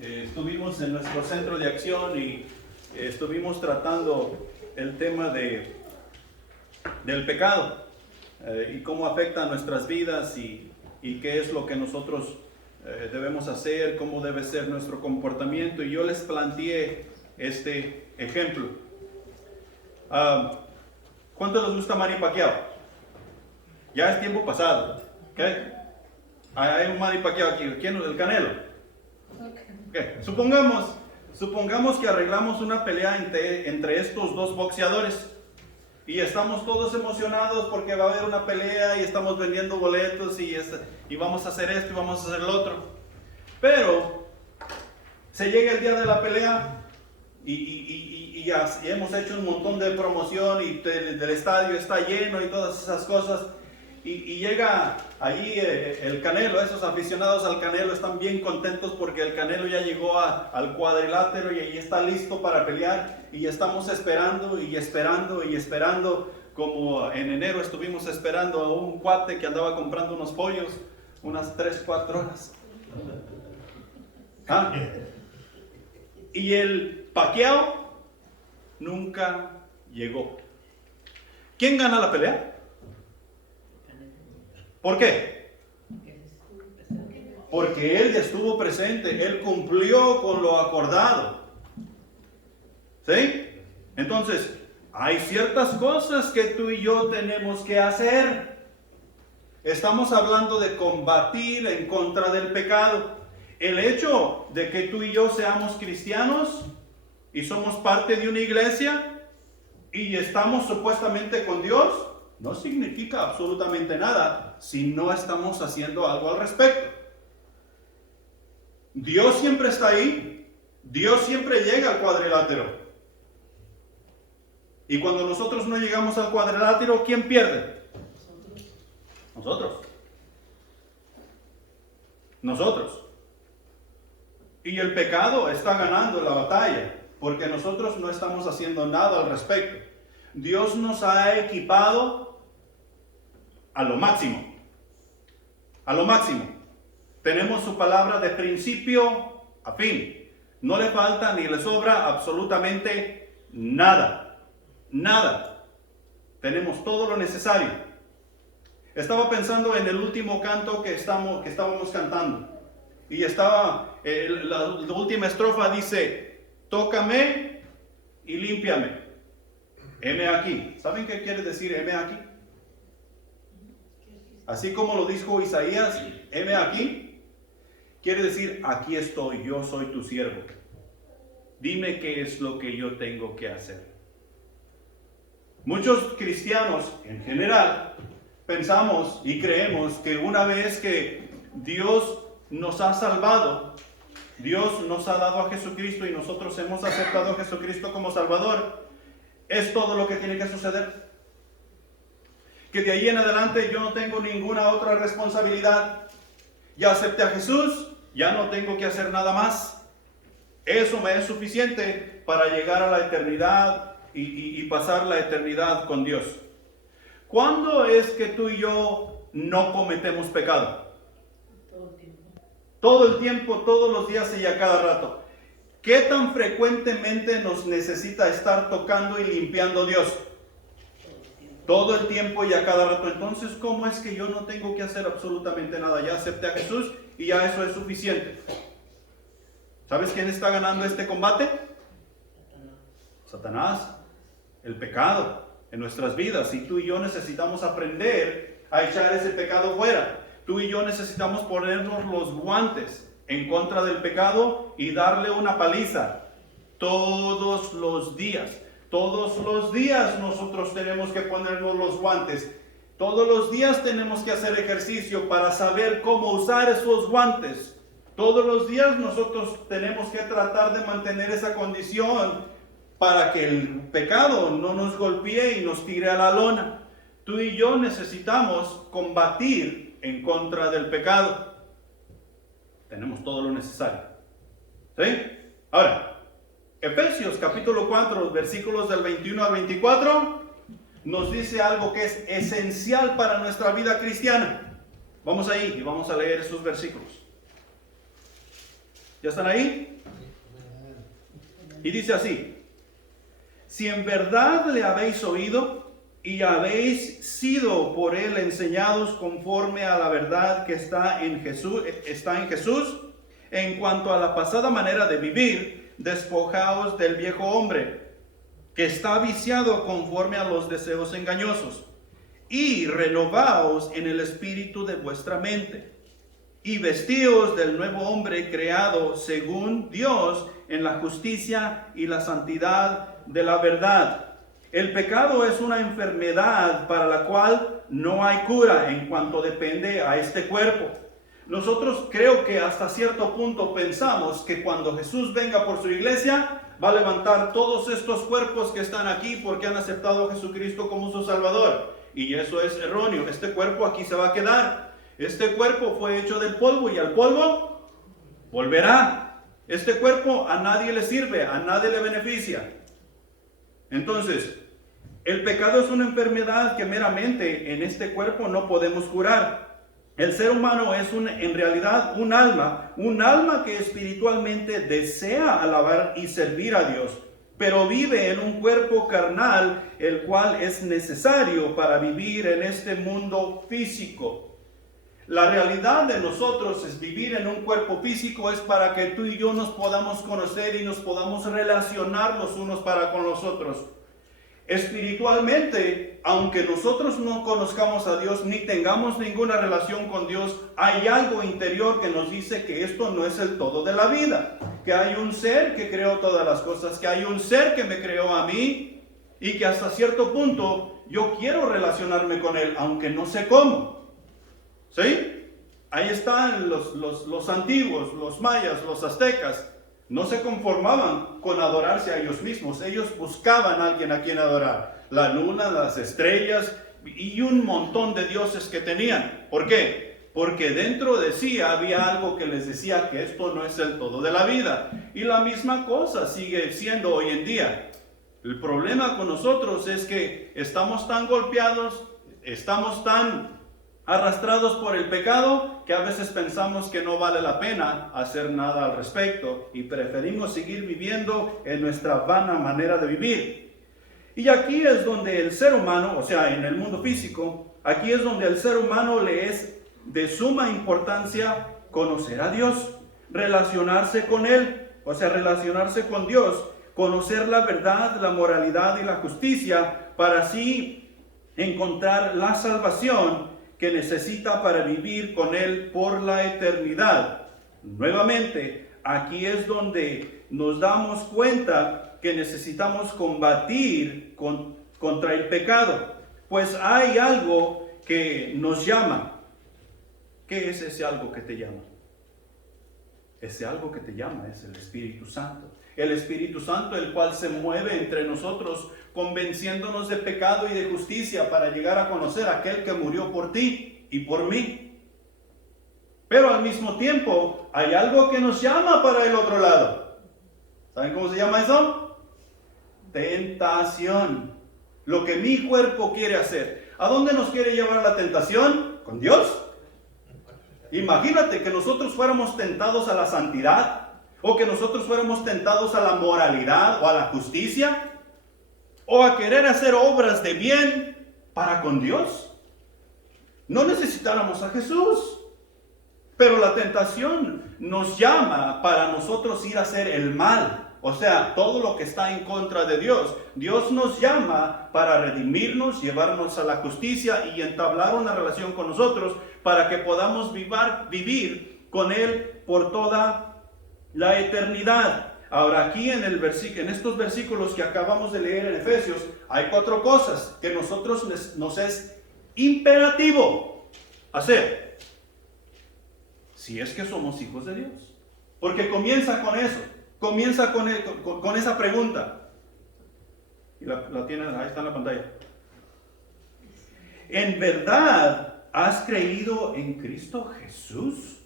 Estuvimos en nuestro centro de acción y estuvimos tratando el tema del pecado y cómo afecta a nuestras vidas y qué es lo que nosotros debemos hacer, cómo debe ser nuestro comportamiento. Y yo les planteé este ejemplo. ¿Cuánto les gusta Manny Pacquiao? Ya es tiempo pasado. ¿Okay? Hay un Manny Pacquiao aquí. ¿Quién? El Canelo. Okay. Supongamos que arreglamos una pelea entre estos dos boxeadores y estamos todos emocionados porque va a haber una pelea y estamos vendiendo boletos y vamos a hacer esto y vamos a hacer lo otro. Pero se llega el día de la pelea y ya hemos hecho un montón de promoción y del estadio está lleno y todas esas cosas. Y llega allí el Canelo, esos aficionados al Canelo están bien contentos porque el Canelo ya llegó al cuadrilátero y allí está listo para pelear y estamos esperando y esperando y esperando, como en enero estuvimos esperando a un cuate que andaba comprando unos pollos unas 3-4 horas. Y el Pacquiao nunca llegó. ¿Quién gana la pelea? ¿Por qué? Porque él ya estuvo presente, él cumplió con lo acordado. ¿Sí? Entonces, hay ciertas cosas que tú y yo tenemos que hacer. Estamos hablando de combatir en contra del pecado. El hecho de que tú y yo seamos cristianos y somos parte de una iglesia y estamos supuestamente con Dios, no significa absolutamente nada si no estamos haciendo algo al respecto. Dios siempre está ahí. Dios siempre llega al cuadrilátero. Y cuando nosotros no llegamos al cuadrilátero, ¿quién pierde? Nosotros. Y el pecado está ganando la batalla porque nosotros no estamos haciendo nada al respecto. Dios nos ha equipado a lo máximo. A lo máximo. Tenemos su palabra de principio a fin. No le falta ni le sobra absolutamente nada. Nada. Tenemos todo lo necesario. Estaba pensando en el último canto que estábamos cantando. Y la última estrofa dice: tócame y límpiame. Heme aquí. ¿Saben qué quiere decir heme aquí? Así como lo dijo Isaías, heme aquí, quiere decir aquí estoy, yo soy tu siervo. Dime qué es lo que yo tengo que hacer. Muchos cristianos en general pensamos y creemos que una vez que Dios nos ha salvado, Dios nos ha dado a Jesucristo y nosotros hemos aceptado a Jesucristo como Salvador, es todo lo que tiene que suceder. Que de ahí en adelante yo no tengo ninguna otra responsabilidad. Ya acepté a Jesús, ya no tengo que hacer nada más. Eso me es suficiente para llegar a la eternidad y pasar la eternidad con Dios. ¿Cuándo es que tú y yo no cometemos pecado? Todo el tiempo, todos los días y a cada rato. ¿Qué tan frecuentemente nos necesita estar tocando y limpiando Dios? Todo el tiempo y a cada rato. Entonces, ¿cómo es que yo no tengo que hacer absolutamente nada? Ya acepté a Jesús y ya eso es suficiente. ¿Sabes quién está ganando este combate? Satanás. El pecado en nuestras vidas. Y tú y yo necesitamos aprender a echar ese pecado fuera. Tú y yo necesitamos ponernos los guantes en contra del pecado y darle una paliza todos los días. Todos los días nosotros tenemos que ponernos los guantes. Todos los días tenemos que hacer ejercicio para saber cómo usar esos guantes. Todos los días nosotros tenemos que tratar de mantener esa condición para que el pecado no nos golpee y nos tire a la lona. Tú y yo necesitamos combatir en contra del pecado. Tenemos todo lo necesario. ¿Sí? Ahora, Efesios capítulo 4, versículos del 21 al 24, nos dice algo que es esencial para nuestra vida cristiana. Vamos ahí y vamos a leer esos versículos. ¿Ya están ahí? Y dice así: si en verdad le habéis oído y habéis sido por él enseñados conforme a la verdad que está en Jesús, en cuanto a la pasada manera de vivir, despojaos del viejo hombre, que está viciado conforme a los deseos engañosos, y renovaos en el espíritu de vuestra mente, y vestíos del nuevo hombre creado según Dios en la justicia y la santidad de la verdad. El pecado es una enfermedad para la cual no hay cura en cuanto depende a este cuerpo. Nosotros creo que hasta cierto punto pensamos que cuando Jesús venga por su iglesia, va a levantar todos estos cuerpos que están aquí porque han aceptado a Jesucristo como su Salvador. Y eso es erróneo. Este cuerpo aquí se va a quedar. Este cuerpo fue hecho del polvo y al polvo volverá. Este cuerpo a nadie le sirve, a nadie le beneficia. Entonces, el pecado es una enfermedad que meramente en este cuerpo no podemos curar. El ser humano es en realidad un alma que espiritualmente desea alabar y servir a Dios, pero vive en un cuerpo carnal, el cual es necesario para vivir en este mundo físico. La realidad de nosotros es vivir en un cuerpo físico, es para que tú y yo nos podamos conocer y nos podamos relacionar los unos para con los otros. Espiritualmente, aunque nosotros no conozcamos a Dios ni tengamos ninguna relación con Dios, hay algo interior que nos dice que esto no es el todo de la vida, que hay un ser que creó todas las cosas, que hay un ser que me creó a mí y que hasta cierto punto yo quiero relacionarme con él, aunque no sé cómo. ¿Sí? Ahí están los antiguos, los mayas, los aztecas. No se conformaban con adorarse a ellos mismos. Ellos buscaban a alguien a quien adorar. La luna, las estrellas y un montón de dioses que tenían. ¿Por qué? Porque dentro de sí había algo que les decía que esto no es el todo de la vida. Y la misma cosa sigue siendo hoy en día. El problema con nosotros es que estamos tan golpeados, estamos tan arrastrados por el pecado, que a veces pensamos que no vale la pena hacer nada al respecto y preferimos seguir viviendo en nuestra vana manera de vivir. Y aquí es donde el ser humano, o sea, en el mundo físico, aquí es donde el ser humano le es de suma importancia conocer a Dios, relacionarse con Él, o sea, relacionarse con Dios, conocer la verdad, la moralidad y la justicia, para así encontrar la salvación que necesita para vivir con Él por la eternidad. Nuevamente, aquí es donde nos damos cuenta que necesitamos combatir contra el pecado, pues hay algo que nos llama. ¿Qué es ese algo que te llama? Ese algo que te llama es el Espíritu Santo. El Espíritu Santo, el cual se mueve entre nosotros, convenciéndonos de pecado y de justicia para llegar a conocer a aquel que murió por ti y por mí. Pero al mismo tiempo hay algo que nos llama para el otro lado. ¿Saben cómo se llama eso? Tentación. Lo que mi cuerpo quiere hacer. ¿A dónde nos quiere llevar la tentación? ¿Con Dios? Imagínate que nosotros fuéramos tentados a la santidad, o que nosotros fuéramos tentados a la moralidad o a la justicia, o a querer hacer obras de bien para con Dios. No necesitáramos a Jesús, pero la tentación nos llama para nosotros ir a hacer el mal, o sea, todo lo que está en contra de Dios. Dios nos llama para redimirnos, llevarnos a la justicia y entablar una relación con nosotros para que podamos vivir con Él por toda la eternidad. Ahora aquí en estos versículos que acabamos de leer en Efesios, hay 4 cosas que nosotros nos es imperativo hacer, si es que somos hijos de Dios. Porque comienza con eso, comienza con esa pregunta. Y la tienen, ahí está en la pantalla. ¿En verdad has creído en Cristo Jesús?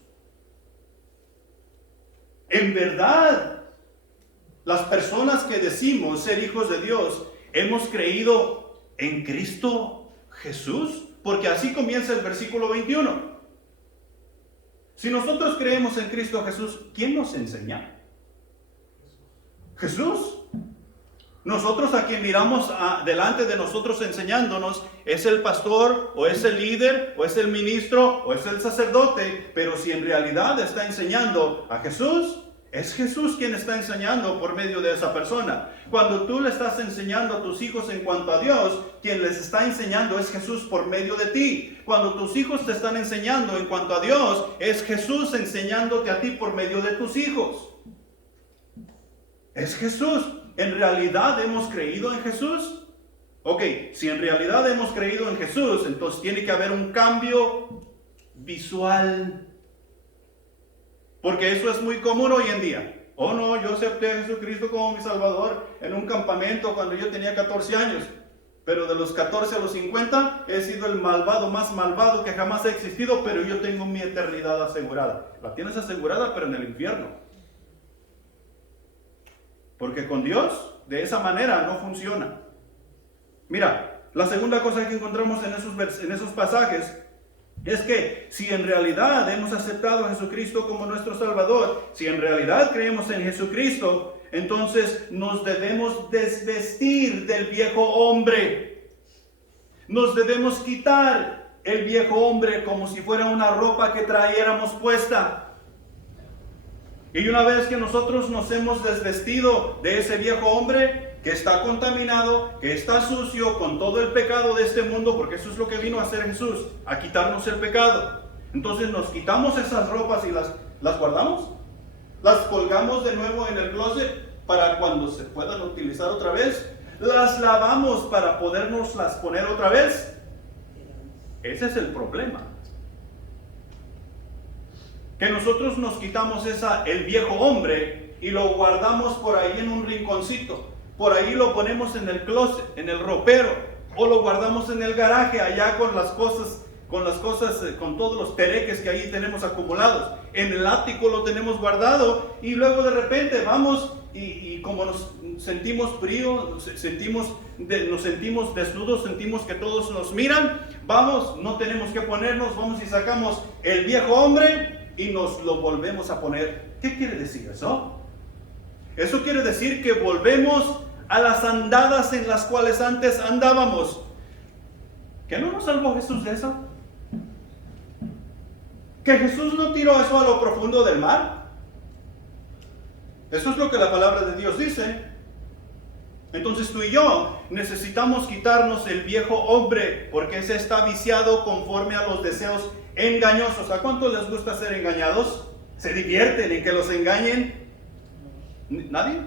En verdad, las personas que decimos ser hijos de Dios, ¿hemos creído en Cristo Jesús? Porque así comienza el versículo 21. Si nosotros creemos en Cristo Jesús, ¿quién nos enseña? Jesús. Nosotros a quien miramos delante de nosotros enseñándonos es el pastor, o es el líder, o es el ministro, o es el sacerdote. Pero si en realidad está enseñando a Jesús, es Jesús quien está enseñando por medio de esa persona. Cuando tú le estás enseñando a tus hijos en cuanto a Dios, quien les está enseñando es Jesús por medio de ti. Cuando tus hijos te están enseñando en cuanto a Dios, es Jesús enseñándote a ti por medio de tus hijos. Es Jesús. ¿En realidad hemos creído en Jesús? Ok, si en realidad hemos creído en Jesús, entonces tiene que haber un cambio visual. Porque eso es muy común hoy en día. Oh no, yo acepté a Jesucristo como mi Salvador en un campamento cuando yo tenía 14 años. Pero de los 14 a los 50 he sido el malvado más malvado que jamás ha existido, pero yo tengo mi eternidad asegurada. La tienes asegurada, pero en el infierno. Porque con Dios, de esa manera, no funciona. Mira, la segunda cosa que encontramos en esos pasajes es que si en realidad hemos aceptado a Jesucristo como nuestro Salvador, si en realidad creemos en Jesucristo, entonces nos debemos desvestir del viejo hombre. Nos debemos quitar el viejo hombre como si fuera una ropa que trajéramos puesta. Y una vez que nosotros nos hemos desvestido de ese viejo hombre que está contaminado, que está sucio con todo el pecado de este mundo, porque eso es lo que vino a hacer Jesús, a quitarnos el pecado. Entonces nos quitamos esas ropas y las guardamos, las colgamos de nuevo en el closet para cuando se puedan utilizar otra vez, las lavamos para podernoslas poner otra vez. Ese es el problema. Que nosotros nos quitamos el viejo hombre y lo guardamos por ahí en un rinconcito. Por ahí lo ponemos en el closet, en el ropero, o lo guardamos en el garaje allá con todos los pereques que ahí tenemos acumulados. En el ático lo tenemos guardado y luego de repente vamos y como nos sentimos frío, nos sentimos desnudos, sentimos que todos nos miran, vamos, no tenemos que ponernos, vamos y sacamos el viejo hombre y nos lo volvemos a poner. ¿Qué quiere decir eso? Eso quiere decir que volvemos a las andadas en las cuales antes andábamos. ¿Que no nos salvó Jesús de eso? ¿Que Jesús no tiró eso a lo profundo del mar? Eso es lo que la palabra de Dios dice. Entonces tú y yo necesitamos quitarnos el viejo hombre, porque ese está viciado conforme a los deseos engañosos. ¿A cuántos les gusta ser engañados? ¿Se divierten en que los engañen? ¿Nadie?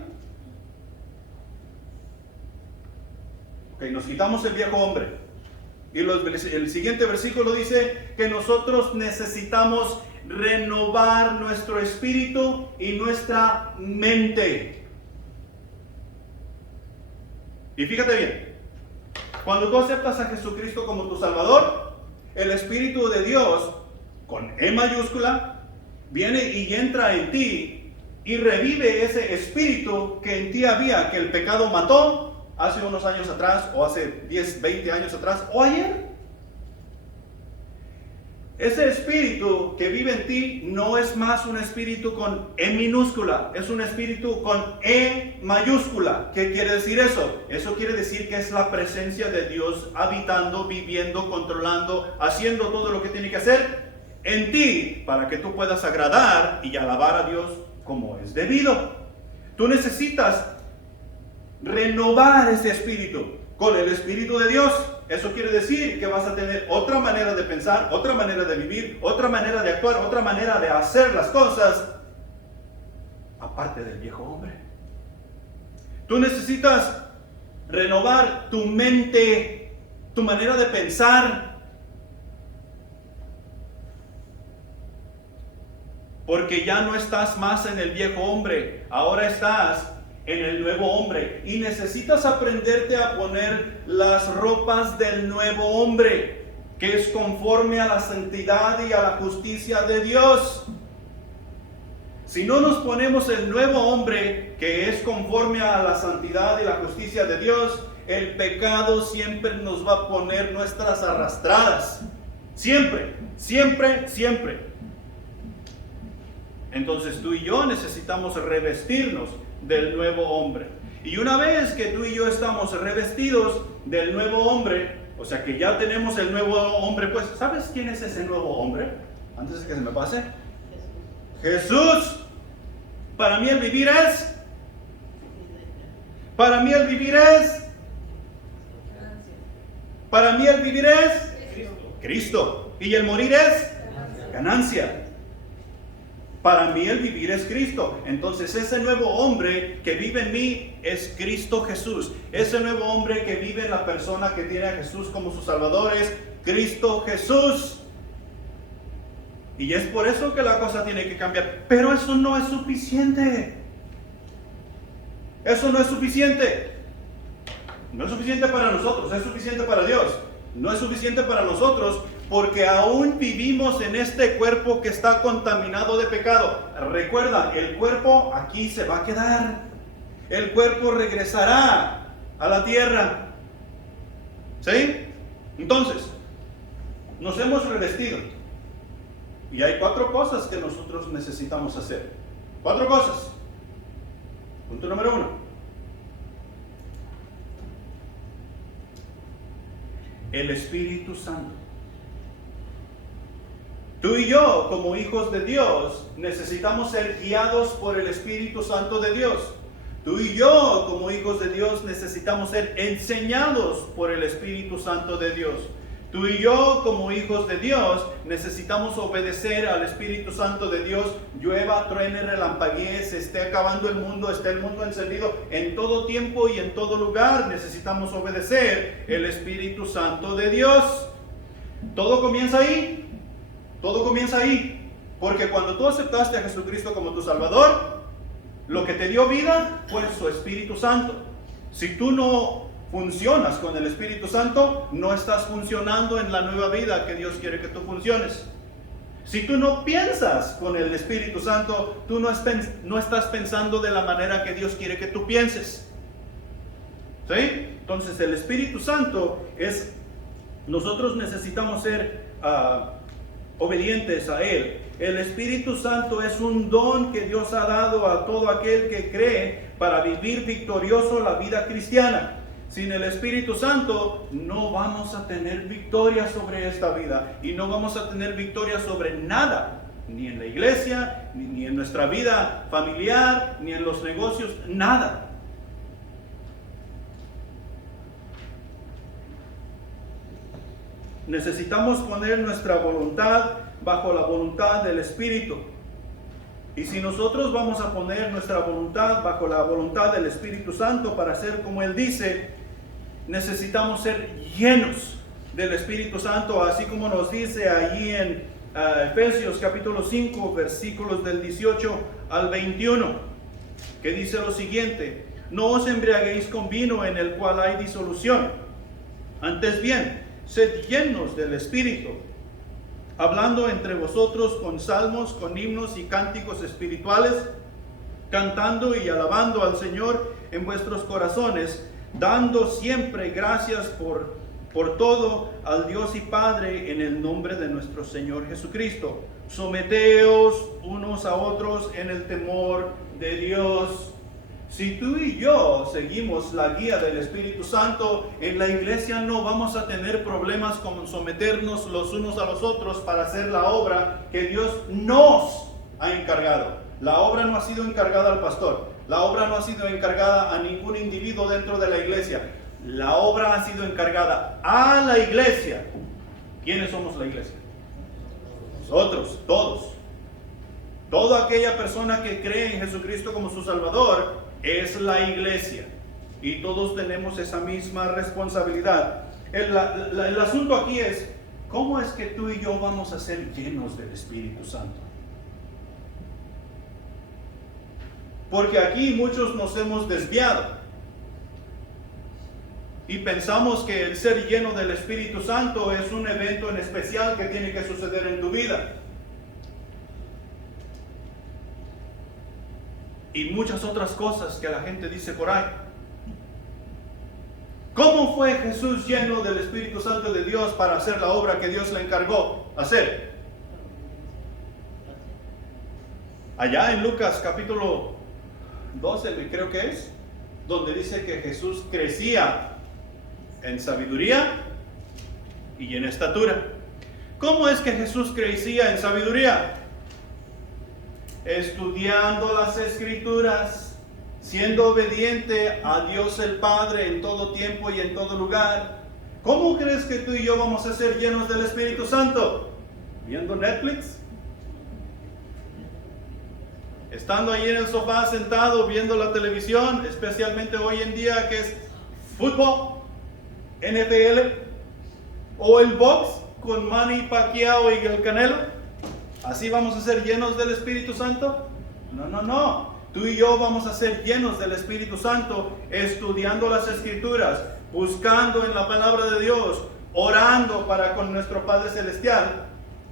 Ok, nos quitamos el viejo hombre. Y el siguiente versículo dice que nosotros necesitamos renovar nuestro espíritu y nuestra mente. Y fíjate bien, cuando tú aceptas a Jesucristo como tu Salvador, el Espíritu de Dios, con E mayúscula, viene y entra en ti y revive ese espíritu que en ti había, que el pecado mató hace unos años atrás, o hace 10, 20 años atrás, o ayer. Ese espíritu que vive en ti no es más un espíritu con E minúscula, es un espíritu con E mayúscula. ¿Qué quiere decir eso? Eso quiere decir que es la presencia de Dios habitando, viviendo, controlando, haciendo todo lo que tiene que hacer en ti para que tú puedas agradar y alabar a Dios como es debido. Tú necesitas renovar ese espíritu con el Espíritu de Dios. Eso quiere decir que vas a tener otra manera de pensar, otra manera de vivir, otra manera de actuar, otra manera de hacer las cosas, aparte del viejo hombre. Tú necesitas renovar tu mente, tu manera de pensar, porque ya no estás más en el viejo hombre, ahora estás en el nuevo hombre, y necesitas aprenderte a poner las ropas del nuevo hombre, que es conforme a la santidad y a la justicia de Dios. Si no nos ponemos el nuevo hombre, que es conforme a la santidad y la justicia de Dios, el pecado siempre nos va a poner nuestras arrastradas. Siempre, siempre, siempre. Entonces tú y yo necesitamos revestirnos del nuevo hombre. Y una vez que tú y yo estamos revestidos del nuevo hombre, o sea que ya tenemos el nuevo hombre, pues ¿sabes quién es ese nuevo hombre? Antes de que se me pase. Jesús. Para mí el vivir es. Para mí el vivir es. Para mí el vivir es Cristo. Y el morir es ganancia. Para mí el vivir es Cristo. Entonces ese nuevo hombre que vive en mí es Cristo Jesús. Ese nuevo hombre que vive en la persona que tiene a Jesús como su Salvador es Cristo Jesús. Y es por eso que la cosa tiene que cambiar. Pero eso no es suficiente. Eso no es suficiente. No es suficiente para nosotros, es suficiente para Dios. No es suficiente para nosotros porque aún vivimos en este cuerpo que está contaminado de pecado. Recuerda, el cuerpo aquí se va a quedar. El cuerpo regresará a la tierra. ¿Sí? Entonces, nos hemos revestido. Y hay 4 cosas que nosotros necesitamos hacer. 4 cosas. Punto número 1. El Espíritu Santo. Tú y yo, como hijos de Dios, necesitamos ser guiados por el Espíritu Santo de Dios. Tú y yo, como hijos de Dios, necesitamos ser enseñados por el Espíritu Santo de Dios. Tú y yo, como hijos de Dios, necesitamos obedecer al Espíritu Santo de Dios. Llueva, truene, relampaguee, se esté acabando el mundo, esté el mundo encendido. En todo tiempo y en todo lugar necesitamos obedecer el Espíritu Santo de Dios. Todo comienza ahí. Todo comienza ahí. Porque cuando tú aceptaste a Jesucristo como tu Salvador, lo que te dio vida fue su Espíritu Santo. Si tú no funcionas con el Espíritu Santo, no estás funcionando en la nueva vida que Dios quiere que tú funciones. Si tú no piensas con el Espíritu Santo, tú no estás pensando de la manera que Dios quiere que tú pienses. ¿Sí? Entonces el Espíritu Santo es, nosotros necesitamos ser obedientes a Él. El Espíritu Santo es un don que Dios ha dado a todo aquel que cree para vivir victorioso la vida cristiana. Sin el Espíritu Santo no vamos a tener victoria sobre esta vida y no vamos a tener victoria sobre nada, ni en la iglesia, ni en nuestra vida familiar, ni en los negocios, nada. Necesitamos poner nuestra voluntad bajo la voluntad del Espíritu. Y si nosotros vamos a poner nuestra voluntad bajo la voluntad del Espíritu Santo para hacer como Él dice, necesitamos ser llenos del Espíritu Santo, así como nos dice allí en Efesios capítulo 5, versículos del 18 al 21, que dice lo siguiente: no os embriaguéis con vino en el cual hay disolución, antes bien, sed llenos del Espíritu, hablando entre vosotros con salmos, con himnos y cánticos espirituales, cantando y alabando al Señor en vuestros corazones, dando siempre gracias por todo al Dios y Padre en el nombre de nuestro Señor Jesucristo. Someteos unos a otros en el temor de Dios. Si tú y yo seguimos la guía del Espíritu Santo, en la iglesia no vamos a tener problemas con someternos los unos a los otros para hacer la obra que Dios nos ha encargado. La obra no ha sido encargada al pastor, la obra no ha sido encargada a ningún individuo dentro de la iglesia. La obra ha sido encargada a la iglesia. ¿Quiénes somos la iglesia? Nosotros, todos. Toda aquella persona que cree en Jesucristo como su Salvador es la iglesia, y todos tenemos esa misma responsabilidad. El asunto aquí es, ¿cómo es que tú y yo vamos a ser llenos del Espíritu Santo? Porque aquí muchos nos hemos desviado y pensamos que el ser lleno del Espíritu Santo es un evento en especial que tiene que suceder en tu vida. Y muchas otras cosas que la gente dice por ahí. ¿Cómo fue Jesús lleno del Espíritu Santo de Dios para hacer la obra que Dios le encargó hacer? Allá en Lucas capítulo 12, creo que es, donde dice que Jesús crecía en sabiduría y en estatura. ¿Cómo es que Jesús crecía en sabiduría? Estudiando las Escrituras, siendo obediente a Dios el Padre en todo tiempo y en todo lugar. ¿Cómo crees que tú y yo vamos a ser llenos del Espíritu Santo? ¿Viendo Netflix? Estando ahí en el sofá sentado viendo la televisión, especialmente hoy en día que es fútbol, NFL, o el box con Manny Pacquiao y el Canelo. ¿Así vamos a ser llenos del Espíritu Santo? No. Tú y yo vamos a ser llenos del Espíritu Santo estudiando las Escrituras, buscando en la palabra de Dios, orando para con nuestro Padre Celestial,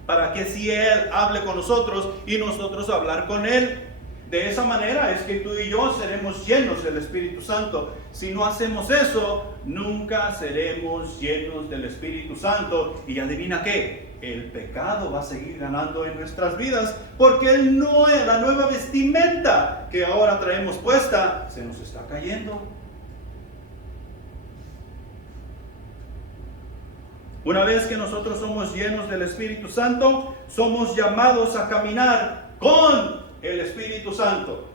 para que si Él hable con nosotros y nosotros hablar con Él. De esa manera es que tú y yo seremos llenos del Espíritu Santo. Si no hacemos eso, nunca seremos llenos del Espíritu Santo. Y adivina qué, el pecado va a seguir ganando en nuestras vidas, porque la nueva vestimenta que ahora traemos puesta se nos está cayendo. Una vez que nosotros somos llenos del Espíritu Santo, somos llamados a caminar con el Espíritu Santo.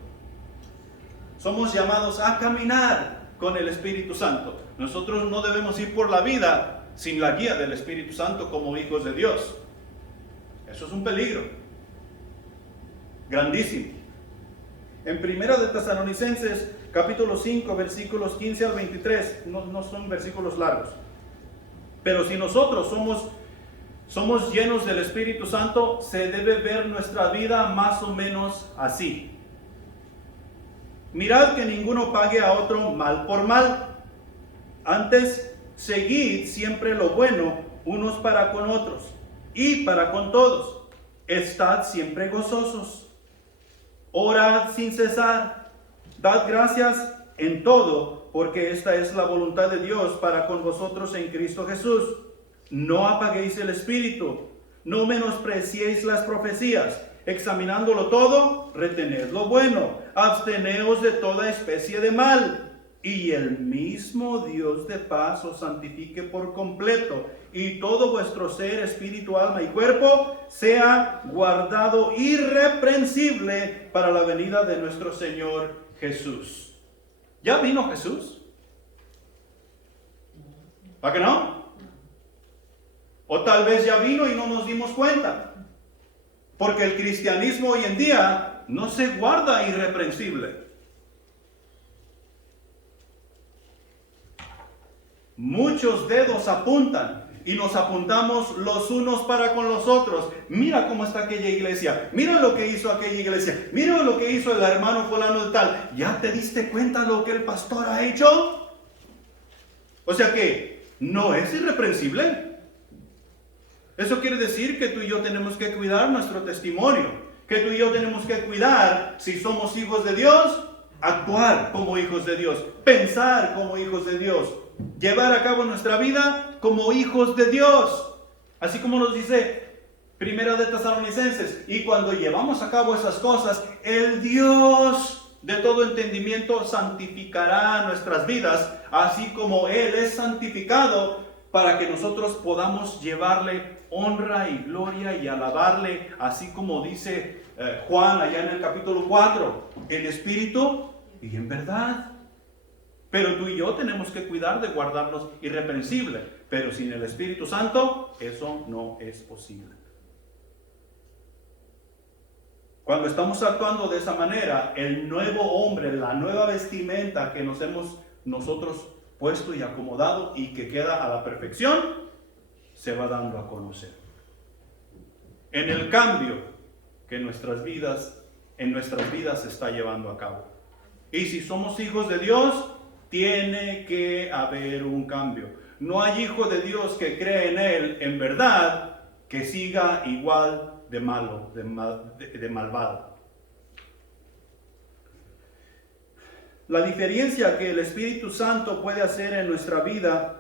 Somos llamados a caminar con el Espíritu Santo. Nosotros no debemos ir por la vida sin la guía del Espíritu Santo como hijos de Dios. Eso es un peligro grandísimo. En 1 de Tesalonicenses capítulo 5 versículos 15 al 23, no son versículos largos, pero si nosotros somos llenos del Espíritu Santo, se debe ver nuestra vida más o menos así. Mirad que ninguno pague a otro mal por mal. Antes, seguid siempre lo bueno unos para con otros y para con todos. Estad siempre gozosos. Orad sin cesar. Dad gracias en todo, porque esta es la voluntad de Dios para con vosotros en Cristo Jesús. No apaguéis el espíritu, no menospreciéis las profecías, examinándolo todo, retened lo bueno, absteneos de toda especie de mal, y el mismo Dios de paz os santifique por completo, y todo vuestro ser, espíritu, alma y cuerpo, sea guardado irreprensible para la venida de nuestro Señor Jesús. ¿Ya vino Jesús? ¿Para qué no? O tal vez ya vino y no nos dimos cuenta. Porque el cristianismo hoy en día no se guarda irreprensible. Muchos dedos apuntan y nos apuntamos los unos para con los otros. Mira cómo está aquella iglesia. Mira lo que hizo aquella iglesia. Mira lo que hizo el hermano fulano de tal. ¿Ya te diste cuenta lo que el pastor ha hecho? O sea que no es irreprensible. Eso quiere decir que tú y yo tenemos que cuidar nuestro testimonio, que tú y yo tenemos que cuidar, si somos hijos de Dios, actuar como hijos de Dios, pensar como hijos de Dios, llevar a cabo nuestra vida como hijos de Dios. Así como nos dice 1 de Tesalonicenses, y cuando llevamos a cabo esas cosas, el Dios de todo entendimiento santificará nuestras vidas, así como Él es santificado, para que nosotros podamos llevarle honra y gloria y alabarle, así como dice Juan allá en el capítulo 4, en espíritu y en verdad. Pero tú y yo tenemos que cuidar de guardarnos irreprensibles, pero sin el Espíritu Santo eso no es posible. Cuando estamos actuando de esa manera, el nuevo hombre, la nueva vestimenta que nos hemos nosotros puesto y acomodado y que queda a la perfección, se va dando a conocer. En el cambio que en nuestras vidas se está llevando a cabo. Y si somos hijos de Dios, tiene que haber un cambio. No hay hijo de Dios que cree en Él en verdad que siga igual de malo, de malvado. La diferencia que el Espíritu Santo puede hacer en nuestra vida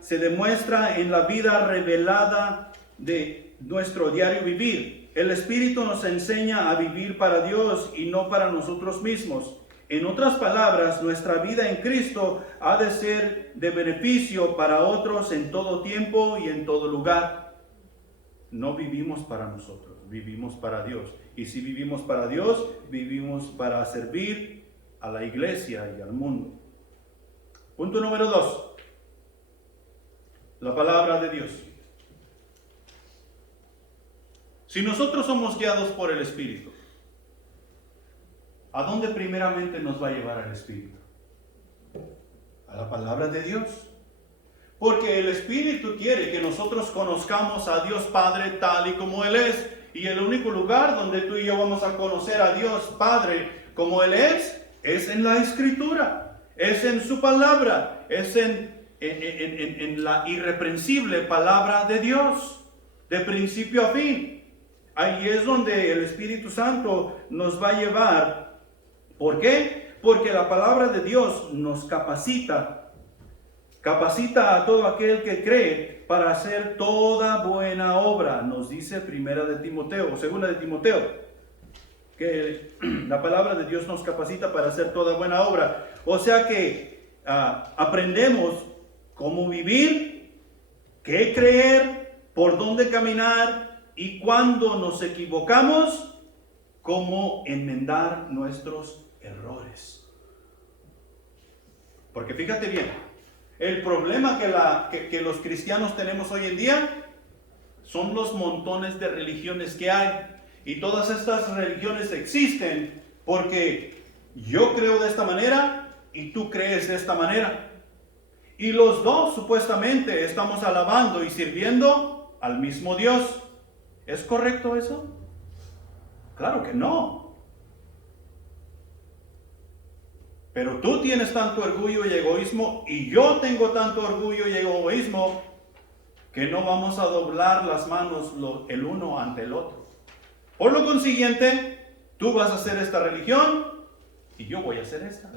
se demuestra en la vida revelada de nuestro diario vivir. el Espíritu nos enseña a vivir para Dios y no para nosotros mismos. En otras palabras, nuestra vida en Cristo ha de ser de beneficio para otros en todo tiempo y en todo lugar. No vivimos para nosotros, vivimos para Dios. Y si vivimos para Dios, vivimos para servir a la iglesia y al mundo. Punto número 2. La palabra de Dios. Si nosotros somos guiados por el Espíritu, ¿a dónde primeramente nos va a llevar el Espíritu? A la palabra de Dios. Porque el Espíritu quiere que nosotros conozcamos a Dios Padre tal y como Él es. Y el único lugar donde tú y yo vamos a conocer a Dios Padre como Él es en la Escritura. Es en su palabra. Es en la irreprensible palabra de Dios. De principio a fin. Ahí es donde el Espíritu Santo nos va a llevar. ¿Por qué? Porque la palabra de Dios nos capacita a todo aquel que cree para hacer toda buena obra. Nos dice Primera de Timoteo, o Segunda de Timoteo, que la palabra de Dios nos capacita para hacer toda buena obra. O sea que aprendemos cómo vivir, qué creer, por dónde caminar, y cuando nos equivocamos, cómo enmendar nuestros errores. Porque fíjate bien, el problema que los cristianos tenemos hoy en día son los montones de religiones que hay. Y todas estas religiones existen porque yo creo de esta manera y tú crees de esta manera. Y los dos supuestamente estamos alabando y sirviendo al mismo Dios. ¿Es correcto eso? Claro que no. Pero tú tienes tanto orgullo y egoísmo y yo tengo tanto orgullo y egoísmo que no vamos a doblar las manos el uno ante el otro. Por lo consiguiente, tú vas a hacer esta religión y yo voy a hacer esta.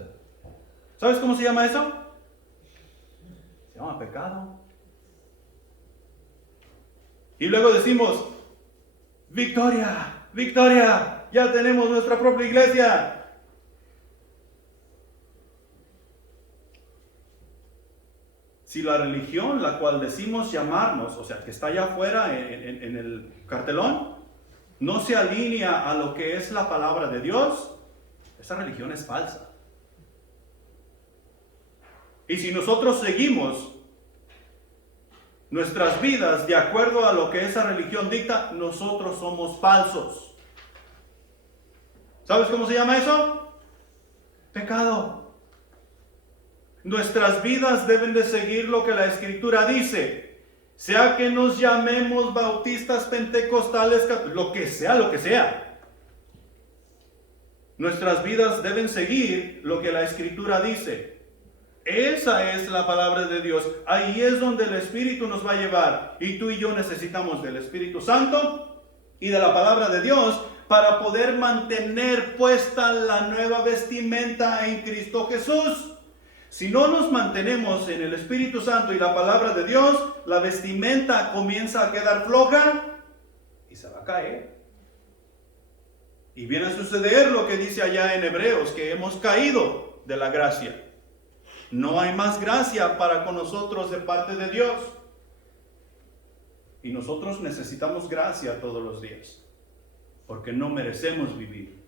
¿Sabes cómo se llama eso? Se llama pecado. Y luego decimos, victoria, victoria, ya tenemos nuestra propia iglesia. Si la religión, la cual decimos llamarnos, o sea, que está allá afuera en el cartelón, no se alinea a lo que es la palabra de Dios, esa religión es falsa. Y si nosotros seguimos nuestras vidas de acuerdo a lo que esa religión dicta, nosotros somos falsos. ¿Sabes cómo se llama eso? Pecado. Nuestras vidas deben de seguir lo que la Escritura dice. Sea que nos llamemos bautistas, pentecostales, lo que sea. Nuestras vidas deben seguir lo que la Escritura dice. Esa es la palabra de Dios. Ahí es donde el Espíritu nos va a llevar. Y tú y yo necesitamos del Espíritu Santo y de la palabra de Dios para poder mantener puesta la nueva vestimenta en Cristo Jesús. Si no nos mantenemos en el Espíritu Santo y la palabra de Dios, la vestimenta comienza a quedar floja y se va a caer. Y viene a suceder lo que dice allá en Hebreos, que hemos caído de la gracia. No hay más gracia para con nosotros de parte de Dios. Y nosotros necesitamos gracia todos los días, porque no merecemos vivir.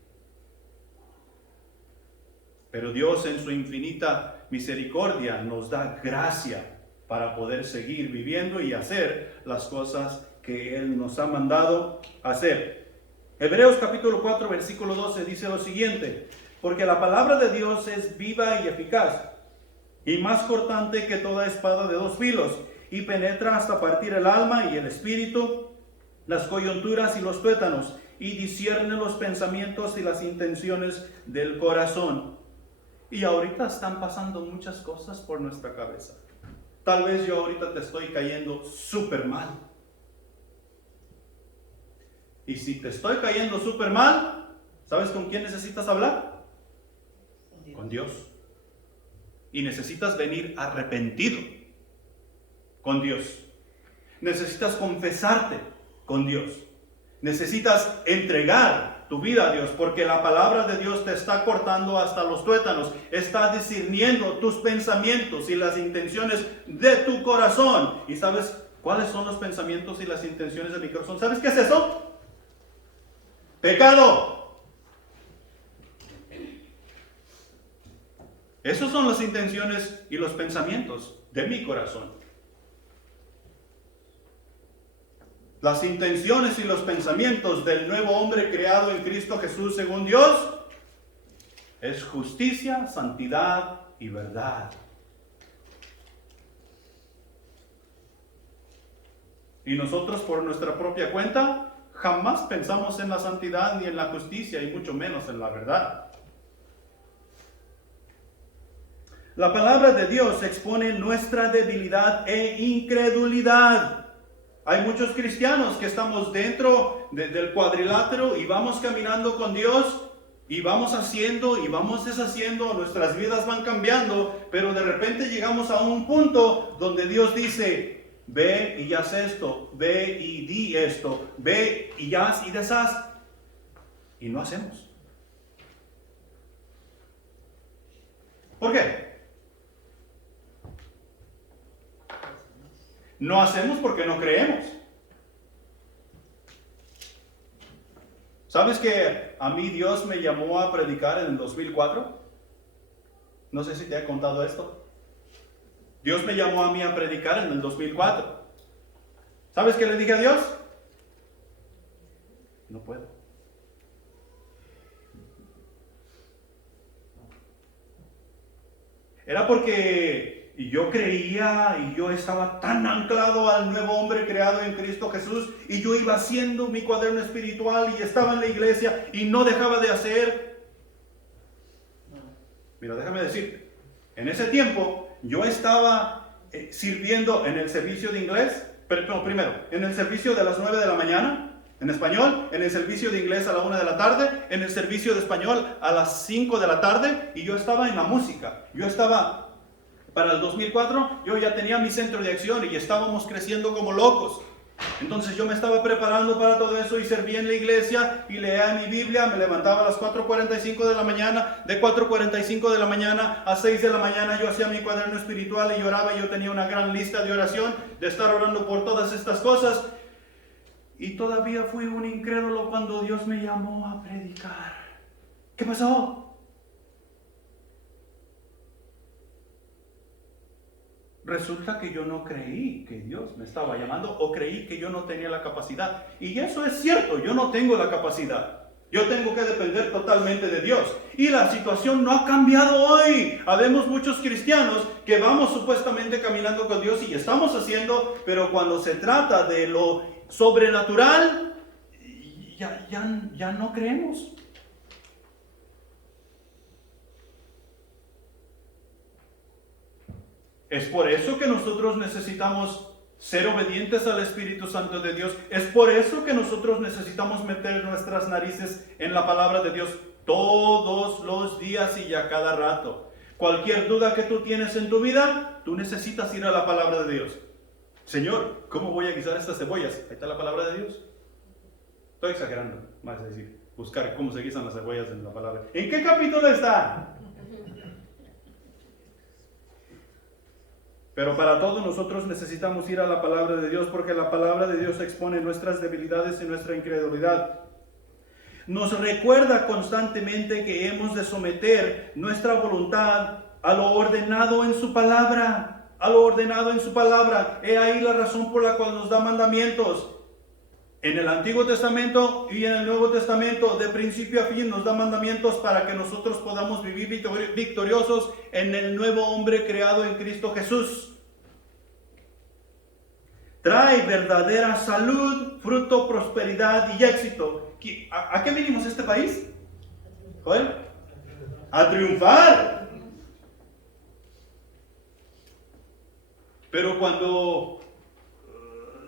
Pero Dios en su infinita misericordia nos da gracia para poder seguir viviendo y hacer las cosas que Él nos ha mandado hacer. Hebreos capítulo 4 versículo 12 dice lo siguiente: porque la palabra de Dios es viva y eficaz, y más cortante que toda espada de dos filos, y penetra hasta partir el alma y el espíritu, las coyunturas y los tuétanos, y discierne los pensamientos y las intenciones del corazón. Y ahorita están pasando muchas cosas por nuestra cabeza. Tal vez yo ahorita te estoy cayendo súper mal. Y si te estoy cayendo súper mal, ¿sabes con quién necesitas hablar? Con Dios. Y necesitas venir arrepentido con Dios. Necesitas confesarte con Dios. Necesitas entregar tu vida a Dios, porque la palabra de Dios te está cortando hasta los tuétanos, está discerniendo tus pensamientos y las intenciones de tu corazón. ¿Y sabes cuáles son los pensamientos y las intenciones de mi corazón? ¿Sabes qué es eso? Pecado. Esas son las intenciones y los pensamientos de mi corazón. Las intenciones y los pensamientos del nuevo hombre creado en Cristo Jesús según Dios es justicia, santidad y verdad. Y nosotros por nuestra propia cuenta jamás pensamos en la santidad ni en la justicia y mucho menos en la verdad. La palabra de Dios expone nuestra debilidad e incredulidad. Hay muchos cristianos que estamos dentro del cuadrilátero y vamos caminando con Dios y vamos haciendo y vamos deshaciendo, nuestras vidas van cambiando, pero de repente llegamos a un punto donde Dios dice, ve y haz esto, ve y di esto, ve y haz y deshaz, y no hacemos. ¿Por qué? No hacemos porque no creemos. ¿Sabes que a mí Dios me llamó a predicar en el 2004? No sé si te he contado esto. Dios me llamó a mí a predicar en el 2004. ¿Sabes qué le dije a Dios? No puedo. Era porque yo creía y yo estaba tan anclado al nuevo hombre creado en Cristo Jesús y yo iba haciendo mi cuaderno espiritual y estaba en la iglesia y no dejaba de hacer. Mira, déjame decirte, en ese tiempo yo estaba sirviendo en el servicio de inglés, pero primero, en el servicio de las 9 de la mañana, en español, en el servicio de inglés a la 1 de la tarde, en el servicio de español a las 5 de la tarde, y yo estaba en la música. Yo estaba, para el 2004, yo ya tenía mi centro de acción y estábamos creciendo como locos. Entonces yo me estaba preparando para todo eso y servía en la iglesia y leía mi Biblia, me levantaba a las 4:45 de la mañana, de 4:45 de la mañana a 6 de la mañana yo hacía mi cuaderno espiritual y lloraba, y yo tenía una gran lista de oración, de estar orando por todas estas cosas. Y todavía fui un incrédulo cuando Dios me llamó a predicar. ¿Qué pasó? Resulta que yo no creí que Dios me estaba llamando, o creí que yo no tenía la capacidad. Y eso es cierto, yo no tengo la capacidad. Yo tengo que depender totalmente de Dios. Y la situación no ha cambiado hoy. Habemos muchos cristianos que vamos supuestamente caminando con Dios y estamos haciendo, pero cuando se trata de lo sobrenatural, ya no creemos. Es por eso que nosotros necesitamos ser obedientes al Espíritu Santo de Dios. Es por eso que nosotros necesitamos meter nuestras narices en la palabra de Dios todos los días y a cada rato. Cualquier duda que tú tienes en tu vida, tú necesitas ir a la palabra de Dios. Señor, ¿cómo voy a guisar estas cebollas? Ahí está la palabra de Dios. Estoy exagerando, más es decir, buscar cómo se guisan las cebollas en la palabra. ¿En qué capítulo está? Pero para todos nosotros necesitamos ir a la palabra de Dios, porque la palabra de Dios expone nuestras debilidades y nuestra incredulidad. Nos recuerda constantemente que hemos de someter nuestra voluntad a lo ordenado en su palabra. A lo ordenado en su palabra. He ahí la razón por la cual nos da mandamientos. En el Antiguo Testamento y en el Nuevo Testamento, de principio a fin, nos da mandamientos para que nosotros podamos vivir victoriosos en el nuevo hombre creado en Cristo Jesús. Trae verdadera salud, fruto, prosperidad y éxito. ¿A qué vinimos a este país? Joel, a triunfar. Pero cuando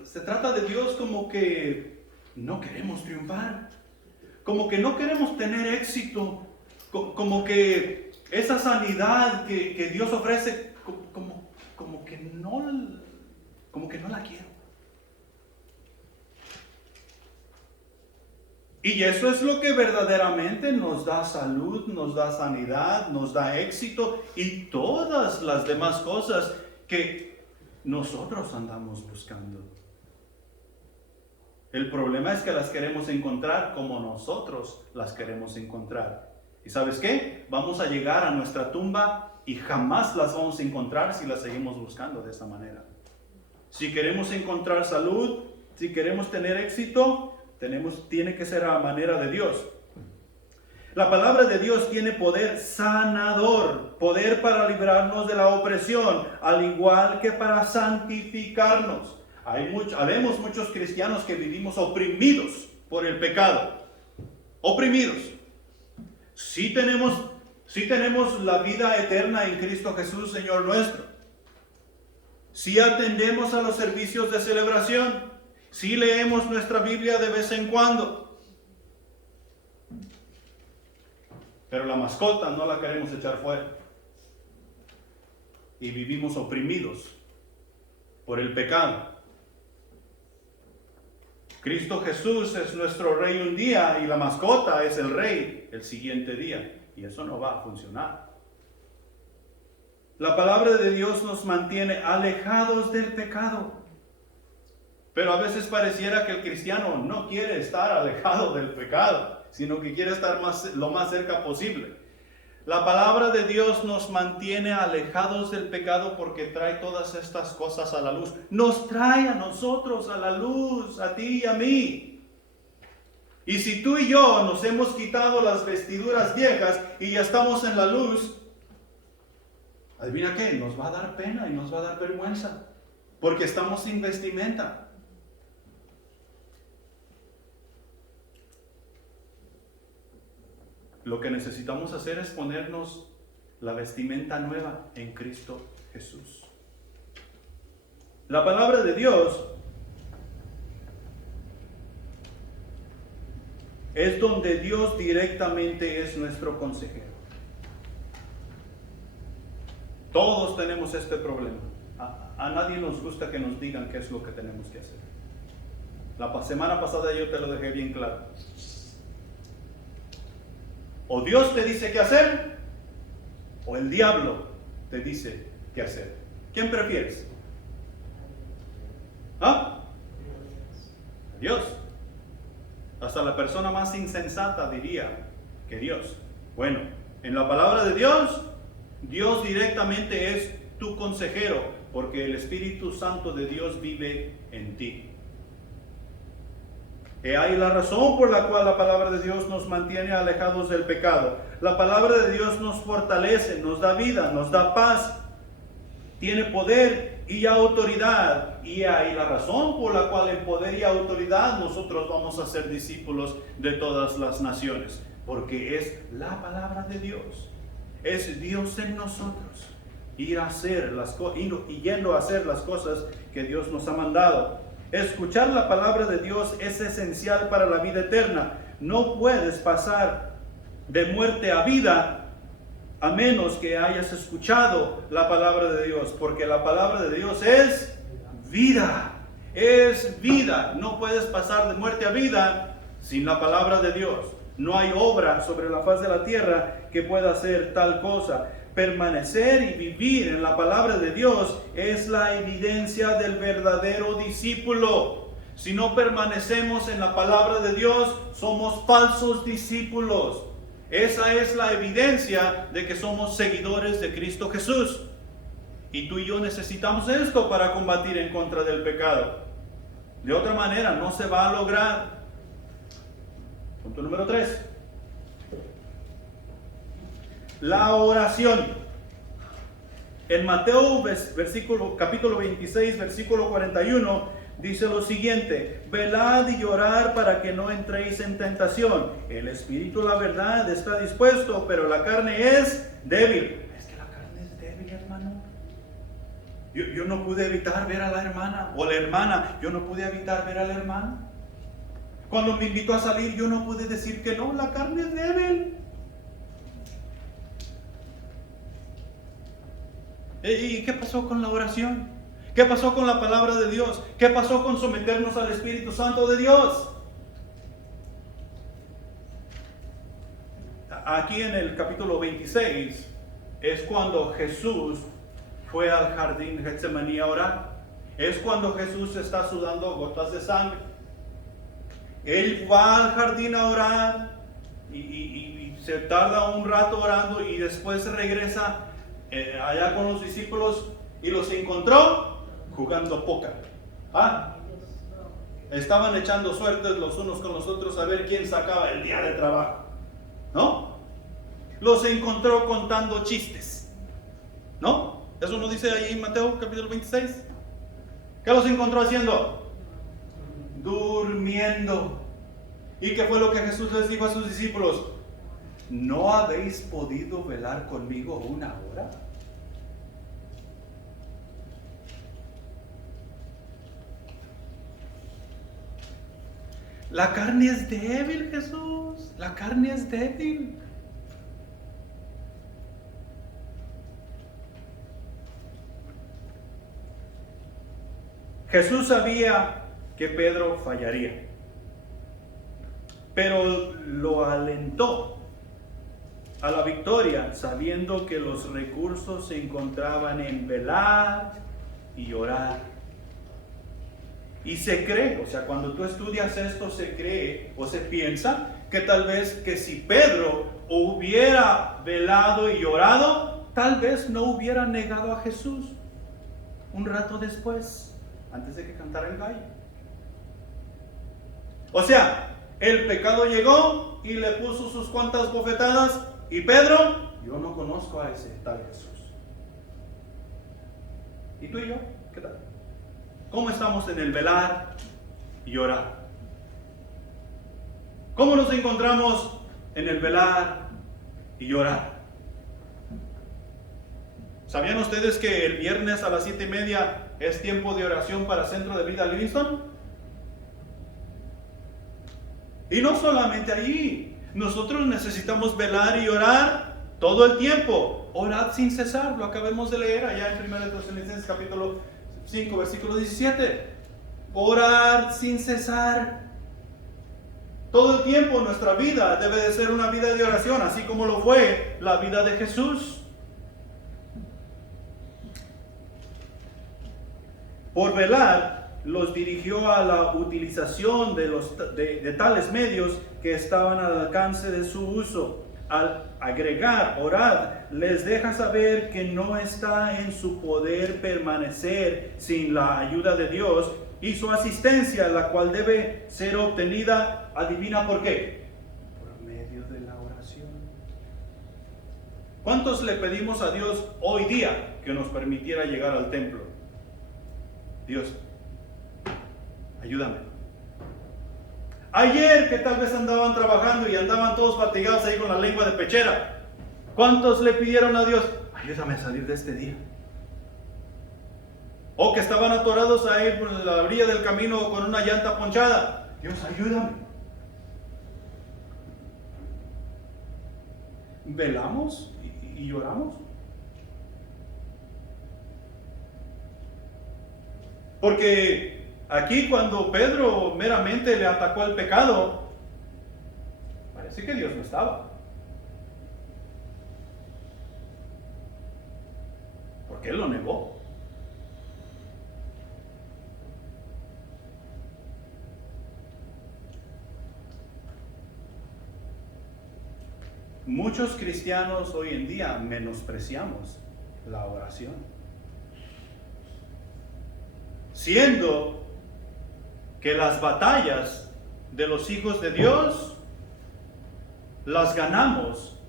se trata de Dios, como que no queremos triunfar, como que no queremos tener éxito, como que esa sanidad que Dios ofrece, como que no la quiero. Y eso es lo que verdaderamente nos da salud, nos da sanidad, nos da éxito y todas las demás cosas que nosotros andamos buscando. El problema es que las queremos encontrar como nosotros las queremos encontrar. ¿Y sabes qué? Vamos a llegar a nuestra tumba y jamás las vamos a encontrar si las seguimos buscando de esta manera. Si queremos encontrar salud, si queremos tener éxito, tiene que ser a la manera de Dios. La palabra de Dios tiene poder sanador, poder para librarnos de la opresión, al igual que para santificarnos. Habemos muchos cristianos que vivimos oprimidos por el pecado. Oprimidos. Sí tenemos la vida eterna en Cristo Jesús, Señor nuestro. Sí atendemos a los servicios de celebración. Sí leemos nuestra Biblia de vez en cuando. Pero la mascota no la queremos echar fuera. Y vivimos oprimidos por el pecado. Cristo Jesús es nuestro rey un día y la mascota es el rey el siguiente día. Y eso no va a funcionar. La palabra de Dios nos mantiene alejados del pecado. Pero a veces pareciera que el cristiano no quiere estar alejado del pecado, sino que quiere estar lo más cerca posible. La palabra de Dios nos mantiene alejados del pecado porque trae todas estas cosas a la luz. Nos trae a nosotros a la luz, a ti y a mí. Y si tú y yo nos hemos quitado las vestiduras viejas y ya estamos en la luz, adivina qué, nos va a dar pena y nos va a dar vergüenza, porque estamos sin vestimenta. Lo que necesitamos hacer es ponernos la vestimenta nueva en Cristo Jesús. La palabra de Dios es donde Dios directamente es nuestro consejero. Todos tenemos este problema. A nadie nos gusta que nos digan qué es lo que tenemos que hacer. La semana pasada yo te lo dejé bien claro. O Dios te dice qué hacer, o el diablo te dice qué hacer. ¿Quién prefieres? ¿Ah? Dios. Hasta la persona más insensata diría que Dios. Bueno, en la palabra de Dios, Dios directamente es tu consejero, porque el Espíritu Santo de Dios vive en ti. Hay la razón por la cual la palabra de Dios nos mantiene alejados del pecado. La palabra de Dios nos fortalece, nos da vida, nos da paz, tiene poder y autoridad. Y hay la razón por la cual en poder y autoridad nosotros vamos a ser discípulos de todas las naciones. Porque es la palabra de Dios. Es Dios en nosotros. Yendo a hacer las cosas que Dios nos ha mandado. Escuchar la palabra de Dios es esencial para la vida eterna. No puedes pasar de muerte a vida a menos que hayas escuchado la palabra de Dios, porque la palabra de Dios es vida. Es vida. No puedes pasar de muerte a vida sin la palabra de Dios. No hay obra sobre la faz de la tierra que pueda hacer tal cosa. Permanecer y vivir en la palabra de Dios es la evidencia del verdadero discípulo. Si no permanecemos en la palabra de Dios, somos falsos discípulos. Esa es la evidencia de que somos seguidores de Cristo Jesús. Y tú y yo necesitamos esto para combatir en contra del pecado. De otra manera no se va a lograr. Punto número 3. La oración. En Mateo capítulo 26, versículo 41, dice lo siguiente: velad y orad para que no entréis en tentación. El espíritu, la verdad, está dispuesto, pero la carne es débil. Es que la carne es débil, hermano. Yo no pude evitar ver a la hermana, o la hermana, yo no pude evitar ver a la hermana. Cuando me invitó a salir, yo no pude decir que no, la carne es débil. ¿Y qué pasó con la oración? ¿Qué pasó con la palabra de Dios? ¿Qué pasó con someternos al Espíritu Santo de Dios? aquí en el capítulo 26 es cuando Jesús fue al jardín de Getsemaní a orar. Es cuando Jesús está sudando gotas de sangre. Él va al jardín a orar y se tarda un rato orando y después regresa allá con los discípulos y los encontró jugando póker. Estaban echando suertes los unos con los otros a ver quién sacaba el día de trabajo, ¿no? Los encontró contando chistes, ¿no? ¿Eso no dice ahí en Mateo capítulo 26? ¿Qué los encontró haciendo? Durmiendo. ¿Y qué fue lo que Jesús les dijo a sus discípulos? ¿No habéis podido velar conmigo una hora? La carne es débil, Jesús. La carne es débil. Jesús sabía que Pedro fallaría, pero lo alentó a la victoria, sabiendo que los recursos se encontraban en velar y orar. Y se cree, o sea, cuando tú estudias esto, se cree o se piensa que tal vez que si Pedro hubiera velado y orado, tal vez no hubiera negado a Jesús un rato después, antes de que cantara el gallo. O sea, el pecado llegó y le puso sus cuantas bofetadas, y Pedro, yo no conozco a ese tal Jesús. ¿Y tú y yo? ¿Qué tal? ¿Cómo estamos en el velar y orar? ¿Cómo nos encontramos en el velar y orar? ¿Sabían ustedes que el viernes a las 7:30 es tiempo de oración para Centro de Vida Livingston? Y no solamente allí, nosotros necesitamos velar y orar todo el tiempo. Orad sin cesar, lo acabamos de leer allá en 1 Tesalonicenses capítulo 5, versículo 17. Orar sin cesar. Todo el tiempo nuestra vida debe de ser una vida de oración, así como lo fue la vida de Jesús. Por velar, los dirigió a la utilización de tales medios que estaban al alcance de su uso. Al agregar, orad, les deja saber que no está en su poder permanecer sin la ayuda de Dios y su asistencia, la cual debe ser obtenida, adivina por qué, por medio de la oración. ¿Cuántos le pedimos a Dios hoy día que nos permitiera llegar al templo? Dios, ayúdame. Ayer que tal vez andaban trabajando y andaban todos fatigados ahí con la lengua de pechera, ¿cuántos le pidieron a Dios, ayúdame a salir de este día? O que estaban atorados ahí por la orilla del camino con una llanta ponchada, Dios, ayúdame. ¿Velamos y lloramos? Porque aquí cuando Pedro meramente le atacó al pecado, parece que Dios no estaba. Porque él lo negó. Muchos cristianos hoy en día menospreciamos la oración, siendo que las batallas de los hijos de Dios las ganamos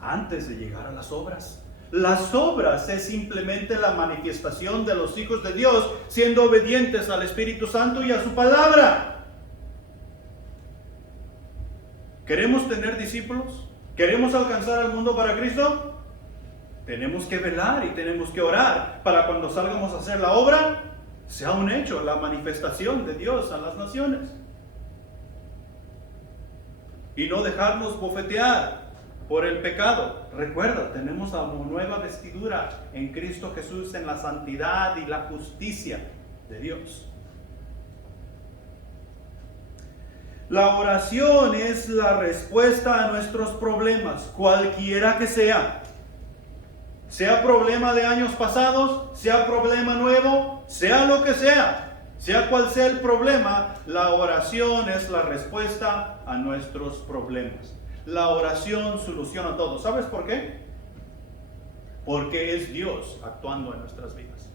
antes de llegar a las obras. Las obras es simplemente la manifestación de los hijos de Dios siendo obedientes al Espíritu Santo y a su palabra. ¿Queremos tener discípulos? ¿Queremos alcanzar al mundo para Cristo? Tenemos que velar y tenemos que orar para cuando salgamos a hacer la obra, sea un hecho, la manifestación de Dios a las naciones. Y no dejarnos bofetear por el pecado. Recuerda, tenemos una nueva vestidura en Cristo Jesús en la santidad y la justicia de Dios. La oración es la respuesta a nuestros problemas, cualquiera que sea. Sea problema de años pasados, sea problema nuevo, sea lo que sea cual sea el problema, la oración es la respuesta a nuestros problemas. La oración soluciona todo. ¿Sabes por qué? Porque es Dios actuando en nuestras vidas.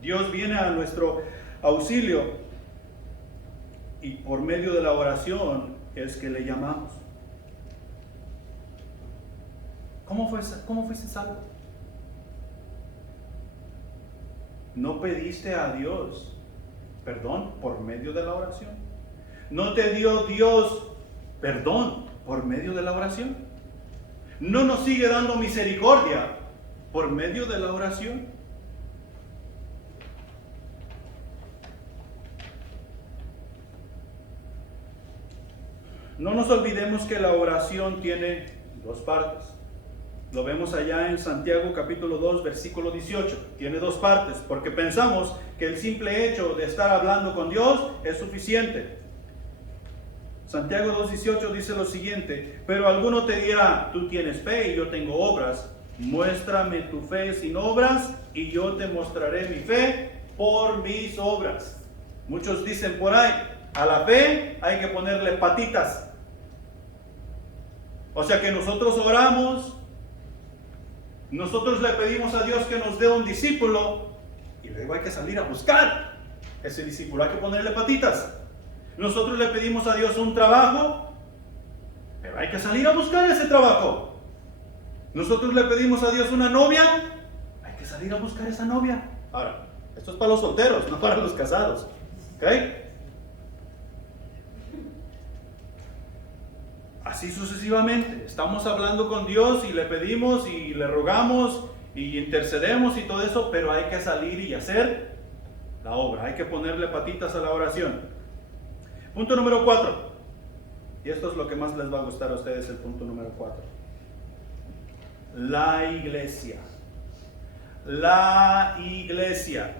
Dios viene a nuestro auxilio y por medio de la oración es que le llamamos. ¿Cómo fuiste salvo? ¿No pediste a Dios perdón por medio de la oración? ¿No te dio Dios perdón por medio de la oración? ¿No nos sigue dando misericordia por medio de la oración? No nos olvidemos que la oración tiene dos partes. Lo vemos allá en Santiago capítulo 2, versículo 18. Tiene dos partes, porque pensamos que el simple hecho de estar hablando con Dios es suficiente. Santiago 2:18 dice lo siguiente: pero alguno te dirá, tú tienes fe y yo tengo obras. Muéstrame tu fe sin obras y yo te mostraré mi fe por mis obras. Muchos dicen por ahí, a la fe hay que ponerle patitas. O sea que nosotros oramos, nosotros le pedimos a Dios que nos dé un discípulo y luego hay que salir a buscar ese discípulo, hay que ponerle patitas. Nosotros le pedimos a Dios un trabajo, pero hay que salir a buscar ese trabajo. Nosotros le pedimos a Dios una novia, hay que salir a buscar esa novia. Ahora, esto es para los solteros, no para los casados. ¿Ok? Así sucesivamente. Estamos hablando con Dios y le pedimos y le rogamos y intercedemos y todo eso, pero hay que salir y hacer la obra. Hay que ponerle patitas a la oración. Punto número 4. Y esto es lo que más les va a gustar a ustedes, el punto número 4. La iglesia. La iglesia.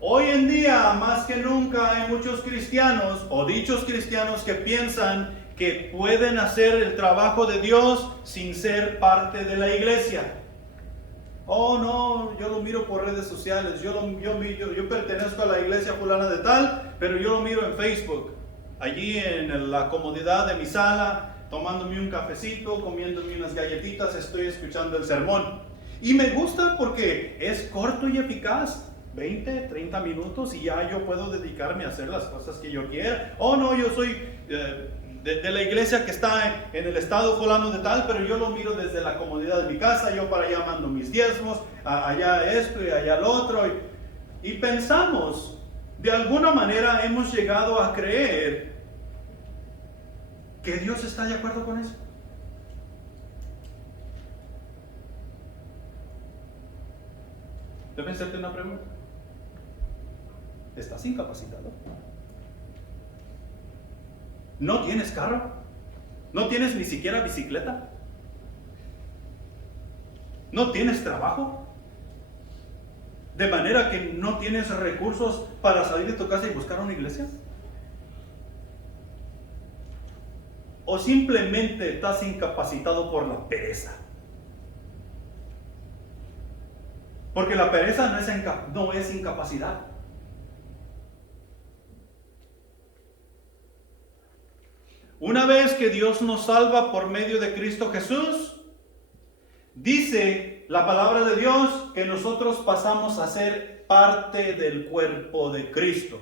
Hoy en día, más que nunca, hay muchos cristianos o dichos cristianos que piensan que pueden hacer el trabajo de Dios sin ser parte de la iglesia. Oh no, yo lo miro por redes sociales, yo pertenezco a la iglesia fulana de tal, pero yo lo miro en Facebook, allí en la comodidad de mi sala, tomándome un cafecito, comiéndome unas galletitas, estoy escuchando el sermón. Y me gusta porque es corto y eficaz, 20, 30 minutos y ya yo puedo dedicarme a hacer las cosas que yo quiera. Oh no, yo soy de la iglesia que está en el estado fulano de tal, pero yo lo miro desde la comodidad de mi casa, yo para allá mando mis diezmos, allá esto y allá lo otro, y pensamos, de alguna manera hemos llegado a creer que Dios está de acuerdo con eso. Debe hacerte una pregunta. ¿Estás incapacitado? ¿No tienes carro? ¿No tienes ni siquiera bicicleta? ¿No tienes trabajo? ¿De manera que no tienes recursos para salir de tu casa y buscar una iglesia? ¿O simplemente estás incapacitado por la pereza? Porque la pereza no es incapacidad. Una vez que Dios nos salva por medio de Cristo Jesús, dice la palabra de Dios que nosotros pasamos a ser parte del cuerpo de Cristo.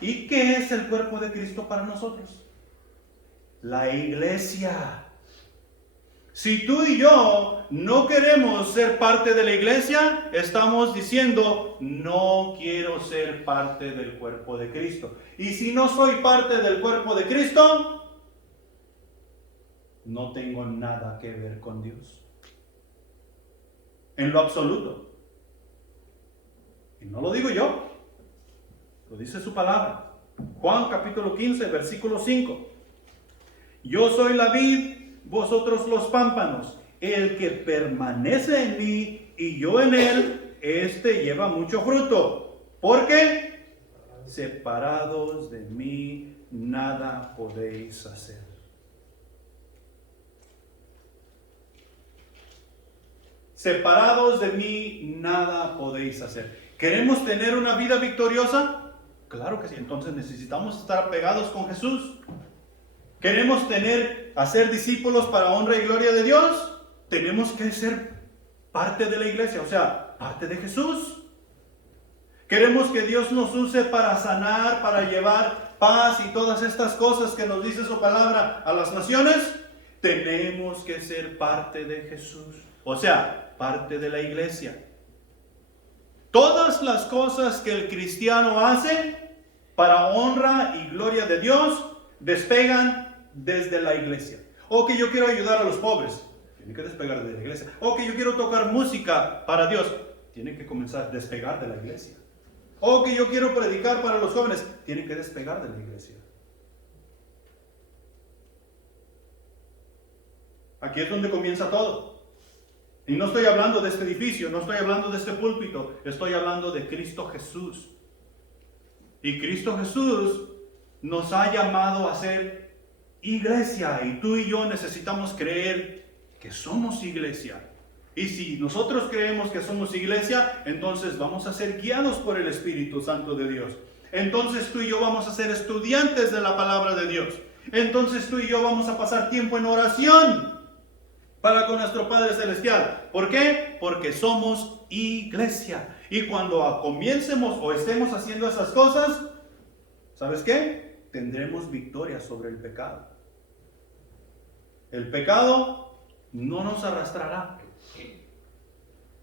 ¿Y qué es el cuerpo de Cristo para nosotros? La iglesia. Si tú y yo no queremos ser parte de la iglesia, estamos diciendo, no quiero ser parte del cuerpo de Cristo. Y si no soy parte del cuerpo de Cristo, no tengo nada que ver con Dios. En lo absoluto. Y no lo digo yo, lo dice su palabra. Juan capítulo 15, versículo 5. Yo soy la vid, vosotros los pámpanos. El que permanece en mí y yo en él, este lleva mucho fruto. ¿Por qué? Separados de mí nada podéis hacer. Separados de mí, nada podéis hacer. ¿Queremos tener una vida victoriosa? Claro que sí. Entonces necesitamos estar apegados con Jesús. ¿Queremos hacer discípulos para honra y gloria de Dios? Tenemos que ser parte de la iglesia, o sea, parte de Jesús. ¿Queremos que Dios nos use para sanar, para llevar paz y todas estas cosas que nos dice su palabra a las naciones? Tenemos que ser parte de Jesús, o sea, parte de la iglesia. Todas las cosas que el cristiano hace para honra y gloria de Dios despegan desde la iglesia. O que yo quiero ayudar a los pobres, tiene que despegar de la iglesia. O que yo quiero tocar música para Dios, tiene que comenzar a despegar de la iglesia. O que yo quiero predicar para los jóvenes, tiene que despegar de la iglesia. Aquí es donde comienza todo. Y no estoy hablando de este edificio, no estoy hablando de este púlpito, estoy hablando de Cristo Jesús. Y Cristo Jesús nos ha llamado a ser iglesia, y tú y yo necesitamos creer que somos iglesia. Y si nosotros creemos que somos iglesia, entonces vamos a ser guiados por el Espíritu Santo de Dios. Entonces tú y yo vamos a ser estudiantes de la palabra de Dios. Entonces tú y yo vamos a pasar tiempo en oración para con nuestro Padre Celestial. ¿Por qué? Porque somos iglesia. Y cuando comiencemos o estemos haciendo esas cosas, ¿sabes qué? Tendremos victoria sobre el pecado. El pecado no nos arrastrará.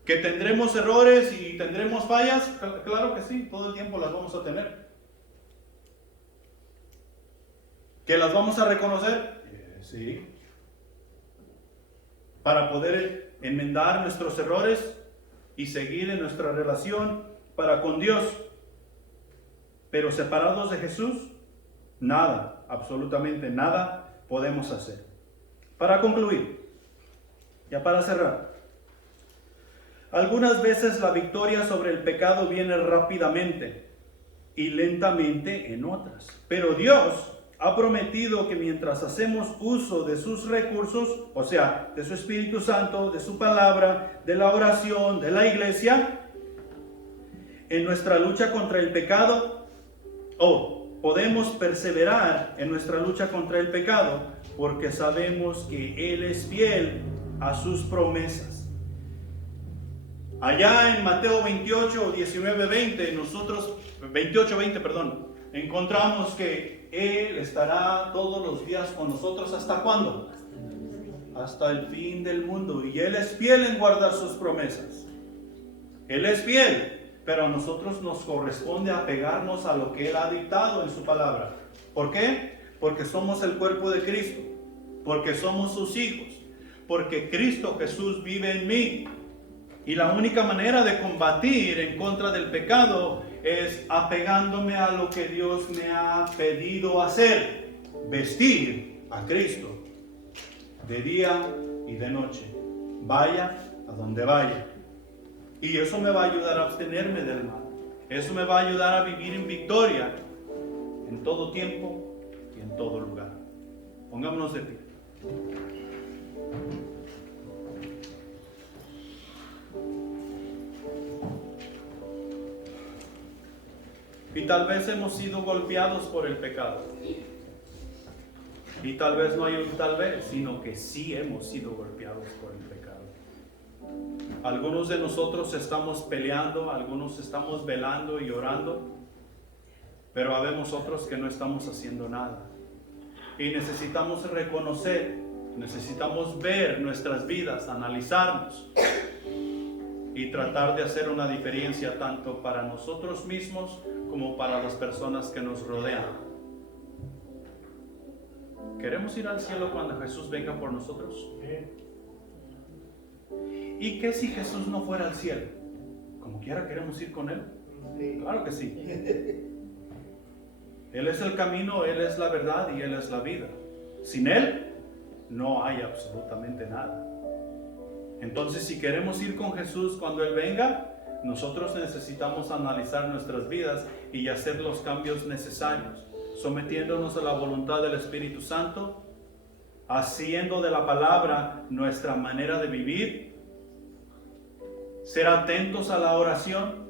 ¿Que tendremos errores y tendremos fallas? Claro que sí, todo el tiempo las vamos a tener. ¿Que las vamos a reconocer? Sí. Para poder enmendar nuestros errores y seguir en nuestra relación para con Dios. Pero separados de Jesús, nada, absolutamente nada podemos hacer. Para concluir, ya para cerrar, algunas veces la victoria sobre el pecado viene rápidamente y lentamente en otras. Pero Dios ha prometido que mientras hacemos uso de sus recursos, o sea, de su Espíritu Santo, de su palabra, de la oración, de la iglesia, en nuestra lucha contra el pecado, podemos perseverar en nuestra lucha contra el pecado, porque sabemos que Él es fiel a sus promesas. Allá en Mateo 28, 19, 20, nosotros, 28, 20, perdón, encontramos que Él estará todos los días con nosotros. ¿Hasta cuándo? Hasta el fin del mundo. Y Él es fiel en guardar sus promesas. Él es fiel, pero a nosotros nos corresponde apegarnos a lo que Él ha dictado en su palabra. ¿Por qué? Porque somos el cuerpo de Cristo, porque somos sus hijos, porque Cristo Jesús vive en mí. Y la única manera de combatir en contra del pecado es apegándome a lo que Dios me ha pedido hacer: vestir a Cristo de día y de noche, vaya a donde vaya. Y eso me va a ayudar a abstenerme del mal. Eso me va a ayudar a vivir en victoria en todo tiempo y en todo lugar. Pongámonos de pie. Y tal vez hemos sido golpeados por el pecado. Y tal vez no hay un tal vez, sino que sí hemos sido golpeados por el pecado. Algunos de nosotros estamos peleando, algunos estamos velando y orando, pero habemos otros que no estamos haciendo nada. Y necesitamos reconocer, necesitamos ver nuestras vidas, analizarnos y tratar de hacer una diferencia tanto para nosotros mismos como para las personas que nos rodean. ¿Queremos ir al cielo cuando Jesús venga por nosotros? ¿Y qué si Jesús no fuera al cielo? ¿Como quiera queremos ir con Él? Claro que sí. Él es el camino, Él es la verdad y Él es la vida. Sin Él no hay absolutamente nada. Entonces, si queremos ir con Jesús cuando Él venga, nosotros necesitamos analizar nuestras vidas y hacer los cambios necesarios. sometiéndonos a la voluntad del Espíritu Santo, haciendo de la palabra nuestra manera de vivir, ser atentos a la oración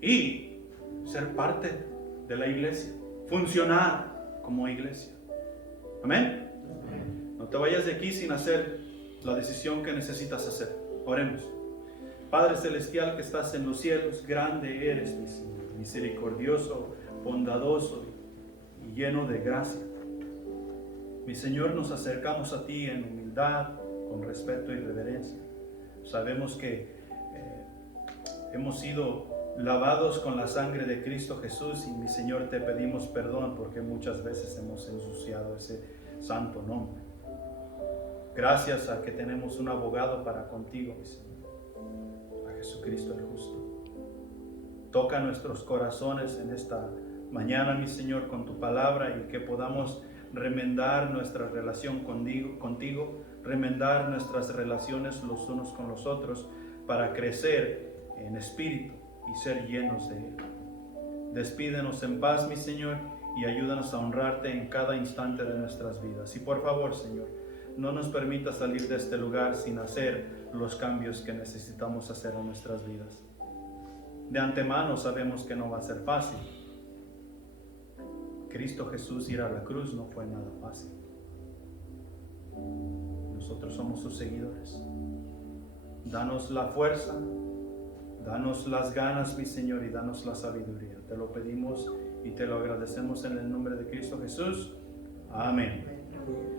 y ser parte de la iglesia, funcionar como iglesia. Amén. No te vayas de aquí sin hacer la decisión que necesitas hacer. Oremos. Padre celestial que estás en los cielos, grande eres, mi Señor, misericordioso, bondadoso y lleno de gracia. Mi Señor, nos acercamos a ti en humildad, con respeto y reverencia. Sabemos que hemos sido lavados con la sangre de Cristo Jesús y mi Señor, te pedimos perdón porque muchas veces hemos ensuciado ese santo nombre. Gracias a que tenemos un abogado para contigo, mi Señor, a Jesucristo el justo. Toca nuestros corazones en esta mañana, mi Señor, con tu palabra y que podamos remendar nuestra relación contigo, remendar nuestras relaciones los unos con los otros para crecer en espíritu y ser llenos de Él. Despídenos en paz, mi Señor, y ayúdanos a honrarte en cada instante de nuestras vidas. Y por favor, Señor, no nos permita salir de este lugar sin hacer los cambios que necesitamos hacer en nuestras vidas. De antemano sabemos que no va a ser fácil. Cristo Jesús ir a la cruz no fue nada fácil. Nosotros somos sus seguidores. Danos la fuerza, danos las ganas, mi Señor, y danos la sabiduría. Te lo pedimos y te lo agradecemos en el nombre de Cristo Jesús. Amén.